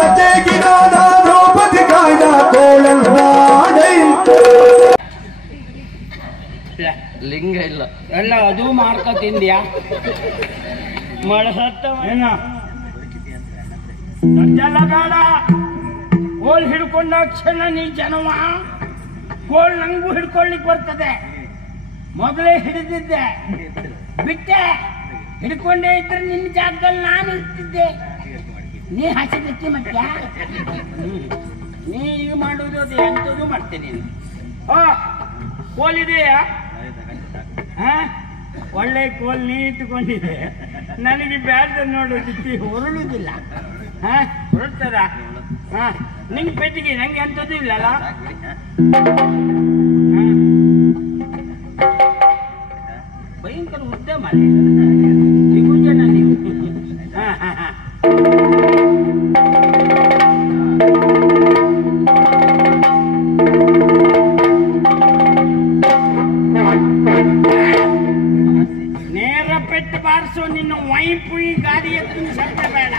ಲತೆಗಿನಾದ ದ್ರೌಪದಿ ಕಾಯ್ದ ಕೋಳಲ್ನಾಡೈ ಲಿಂಗ ಇಲ್ಲ ಎಲ್ಲ ಅದು ಮಾಡ್ಕ ತಿಂದ್ಯಾ ಮಳಸತ್ತ ಏನ ಬೇಡ ಕೋಲ್ ಹಿಡ್ಕೊಂಡ ಕ್ಷಣ ನೀ ಜನವ ಕೋಲ್ ನಂಗೂ ಹಿಡ್ಕೊಳ್ಳಿಕ್ ಬರ್ತದೆ. ಮೊದಲೇ ಹಿಡಿದಿದ್ದೆ ಬಿಟ್ಟೆ, ಹಿಡ್ಕೊಂಡೇ ಇದ್ರೆ ನಿನ್ನ ಜಾಗದಲ್ಲಿ ನಾನು ಇರ್ತಿದ್ದೆ. ನೀ ಹಸಿದಕ್ಕೆ ಮತ್ತೆ ನೀ ಈಗ ಮಾಡುವುದು ಅದು ಎಂಥದ್ದು ಮಾಡ್ತೀನಿ. ಕೋಲಿದೆಯಾ? ಒಳ್ಳೆ ಕೋಲ್ ನೀ ಇಟ್ಟುಕೊಂಡಿದೆ. ನನಗೆ ಬ್ಯಾಡ ನೋಡೋದಿಕ್ಕೆ ಹೊರಳುದಿಲ್ಲ. ಹೊರಡ್ತದ? ನಿಂಗೆ ಪೆಟ್ಟಿಗೆ ನಂಗೆ ಎಂಥದ್ದು ಇಲ್ಲಲ್ಲ. ಭಯಂಕರ ಉದ್ಯಮ ನೀವು ಜನ ನೀವು. ನೇರ ಪೆಟ್ಟು ಬಾರಿಸೋ ನಿನ್ನ ವೈಪುಯಿ ಗಾಡಿ ಎತ್ತಿನ ಶಬ್ದ ಬೇಡ.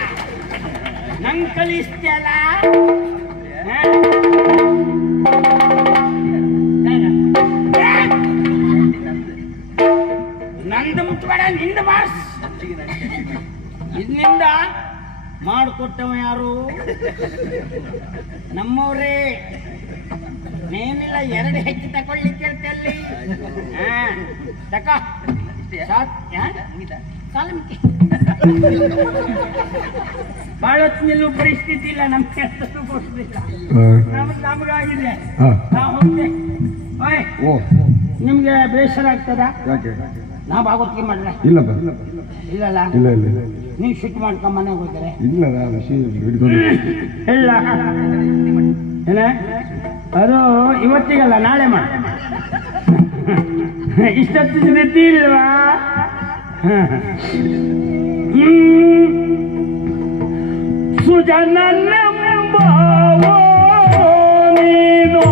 ನಂಗೆ ಕಲಿಸ್ತಲ್ಲ. ನಂದು ಮುಟ್ಬೇಡ, ನಿಂದ ಬಾರ್ಸ್. ಇದರಿಂದ ಮಾಡಿಕೊಟ್ಟವ ಯಾರು? ನಮ್ಮವ್ರೇ. ನೇನಿಲ್ಲ, 2 ಹೆಚ್ಚು ತಕೊಳ್ಳಿಕ್ಕೆ ಅಲ್ಲಿ. ತಕ ಬಹಳ ನಿಲ್ಲುವ ಪರಿಸ್ಥಿತಿ ಇಲ್ಲ. ನಮ್ಗೆ ನಮಗಾಗಿದೆ. ನಾ ಹೋಗ್ತೆ. ನಿಮ್ಗೆ ಬೇಸರ ಆಗ್ತದ? ನಾ ಭಾಗವತಿಗೆ ಮಾಡ್ಲ? ಇಲ್ಲಲ್ಲ. ನೀವು ಶುಟ್ ಮಾಡ್ಕೊಂಡ್ ಮನೆಗೆ ಹೋಗ್ತಾರೆ? ಇಲ್ಲ. ಏನ ಅದು ಇವತ್ತಿಗಲ್ಲ, ನಾಳೆ ಮಾಡ. ಇಷ್ಟೊತ್ತು ರೀತಿ ಇಲ್ವಾ? ಸುಜನ ನೀನು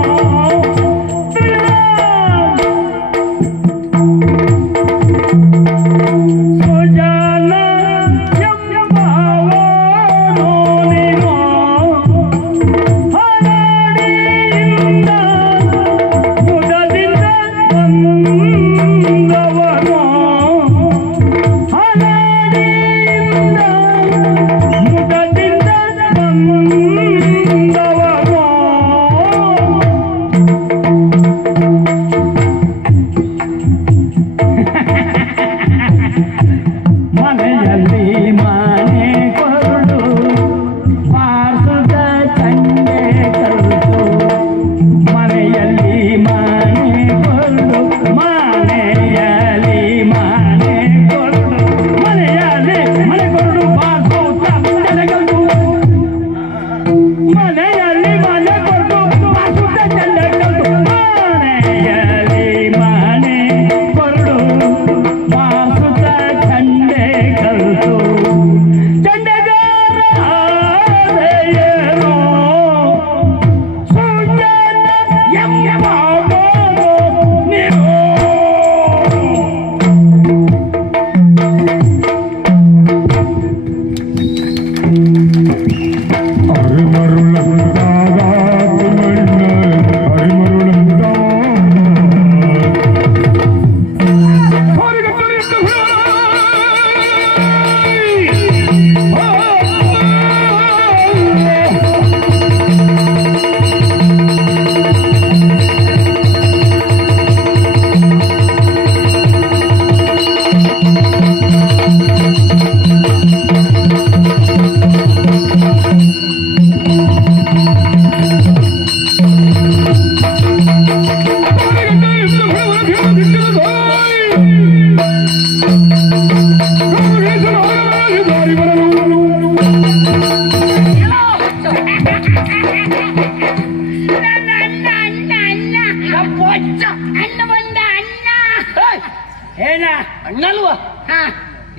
ಅಣ್ಣಲ್ವಾ?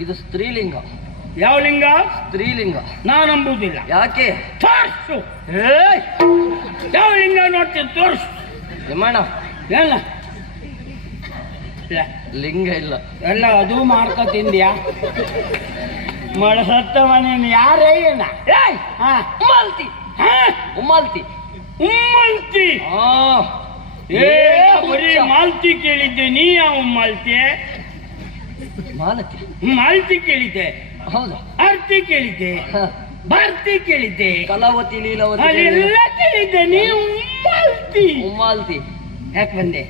ಇದು ಸ್ತ್ರೀಲಿಂಗ. ಯಾವ ಲಿಂಗ? ಸ್ತ್ರೀಲಿಂಗ. ನಾನು ನಂಬುದಿಲ್ಲ. ಯಾಕೆ? ತೋರ್ಸು. ಯಾವ ಲಿಂಗ ನೋಡ್ತೀನಿ, ತೋರ್ಸು. ಯಮಣ್ಣ ಎಲ್ಲ ಲಿಂಗ ಇಲ್ಲ. ಎಲ್ಲ ಅದು ಮಾಡ್ಕೊ ತಿಂದ್ಯಾ? ಮಳಸತ್ತವ ನೀನು ಯಾರೇ ಏನ ಏಯ್ ಉಮ್ಮಾಲ್ತಿ ಉಮ್ಮಾಲ್ತಿ ಉಮ್ಮಲ್ತಿ ಏ ಬರೀ ಮಾಲ್ತಿ ಕೇಳಿದ್ದೆ ನೀ ಯಾವ ಮಾಲ್ತಿ ಮಾಲತಿ ಮಾಲ್ತಿ ಕೇಳಿದ್ದೆ ಹೌದಾ ಆರ್ತಿ ಕೇಳಿದ್ದೆ ಭಾರತಿ ಕೇಳಿದ್ದೆ ಕಲಾವತಿ ಲೀಲಾವತಿ ಎಲ್ಲ ಕೇಳಿದ್ದೆ ನೀವು ಉಮ್ಮಲ್ತಿ ಉಮ್ಮಾಲ್ತಿ ಯಾಕೆ ಬಂದೆ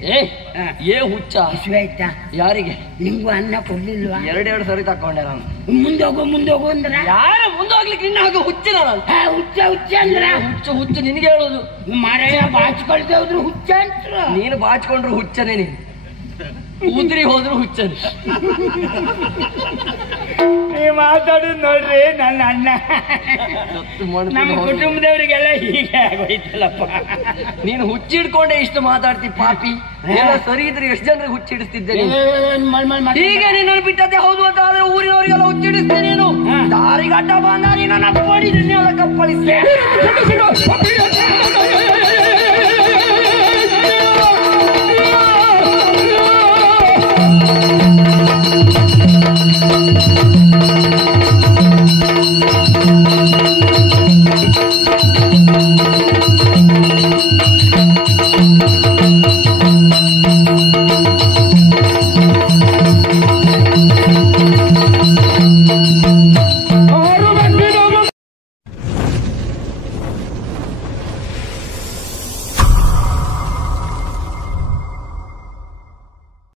ಏ ಹುಚ್ಚ ಹಸಿವೆ ಆಯ್ತಾ ಯಾರಿಗೆ ನಿಂಗೂ ಅನ್ನ ಕೊಡ್ಲಿಲ್ವಾ ಎರಡೆರಡು ಸರಿ ತಕೊಂಡೆ ನಾನು ಮುಂದೋಗು ಅಂದ್ರ ಯಾರ ಮುಂದೋಗ್ಲಿಕ್ಕೆ ಇನ್ನ ಹಾಗೆ ಹುಚ್ಚಿನ ನಾನು ಹುಚ್ಚ ಅಂದ್ರ ಹುಚ್ಚು ನಿನಗೆ ಹೇಳೋದು ಮಾರಾಯ ಬಾಚ್ಕೊಳ್ದೆ ಹೋದ್ರು ಹುಚ್ಚ ಅಂತ ನೀನು ಬಾಚ್ಕೊಂಡ್ರು ಹುಚ್ಚನೇ ನೀನು ಉದ್ರಿ ಹೋದ್ರು ಹುಚ್ಚನೆ ನೀ ಮಾತಾಡುದು ನೋಡ್ರಿ ನನ್ನ ಅಣ್ಣ ನಮ್ಮ ಕುಟುಂಬದವರಿಗೆಲ್ಲ ಹೀಗೆ ಆಗೋಯ್ತಲ್ಲಪ್ಪ ನೀನು ಹುಚ್ಚಿಡ್ಕೊಂಡೆ ಇಷ್ಟು ಮಾತಾಡ್ತಿ ಪಾಪಿ ಎಲ್ಲ ಸರಿ ಇದ್ರೆ ಎಷ್ಟು ಜನರಿಗೆ ಹುಚ್ಚಿಡಿಸ್ತಿದ್ದೆ ಹೀಗೆ ನಿನ್ನನ್ನು ಬಿಟ್ಟದ್ದೆ ಹೌದು ಅಂತ ಆದ್ರೆ ಊರಿನವರಿಗೆಲ್ಲ ಹುಚ್ಚಿಡಿಸ್ತೇ ನೀನು ದಾರಿಗಡ್ಡ ಬಂದ ನೀನು ಕಪ್ಪಳಿಸ್ತೇ